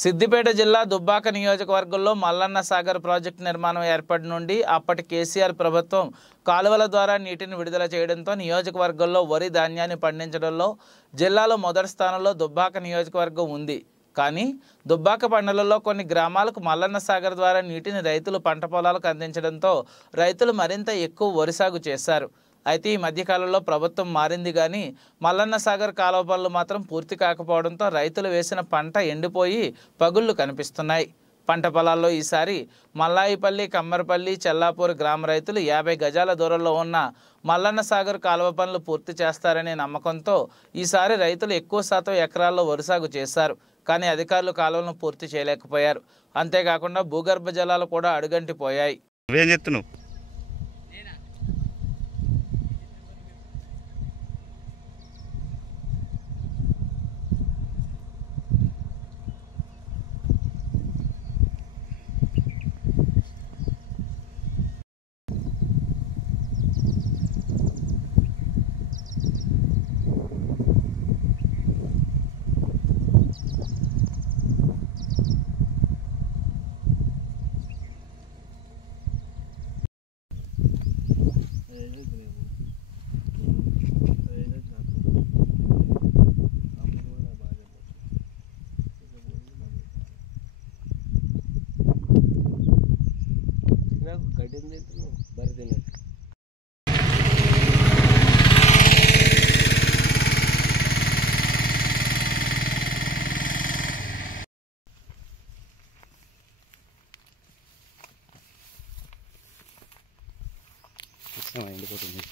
సిద్దిపేట జిల్లా దుబ్బాక నియోజకవర్గంలో మల్లన్న సాగర్ ప్రాజెక్టు నిర్మాణం ఏర్పాటు నుండి అప్పటి కేసీఆర్ ప్రభుత్వం కాలువల ద్వారా నీటిని విడుదల చేయడంతో నియోజకవర్గంలో వరి ధాన్యాన్ని పండించడంలో జిల్లాలో మొదటి స్థానంలో దుబ్బాక నియోజకవర్గం ఉంది. కానీ దుబ్బాక మండలంలో కొన్ని గ్రామాలకు మల్లన్న సాగర్ ద్వారా నీటిని రైతులు పంట పొలాలకు అందించడంతో రైతులు మరింత ఎక్కువ వరి సాగు చేశారు. అయితే ఈ మధ్యకాలంలో ప్రభుత్వం మారింది కానీ మల్లన్న సాగర్ కాలువ పనులు మాత్రం పూర్తి కాకపోవడంతో రైతులు వేసిన పంట ఎండిపోయి పగుళ్లు కనిపిస్తున్నాయి. పంట పొలాల్లో ఈసారి మల్లాయిపల్లి, కమ్మరపల్లి, చెల్లాపూర్ గ్రామ రైతులు 50 గజాల దూరంలో ఉన్న మల్లన్న సాగర్ కాలువ పనులు పూర్తి చేస్తారనే నమ్మకంతో ఈసారి రైతులు ఎక్కువ శాతం ఎకరాల్లో వరి సాగు చేశారు. కానీ అధికారులు కాలువలను పూర్తి చేయలేకపోయారు. అంతేకాకుండా భూగర్భ జలాలు కూడా అడుగంటిపోయాయి. ఎండిపోతుంది.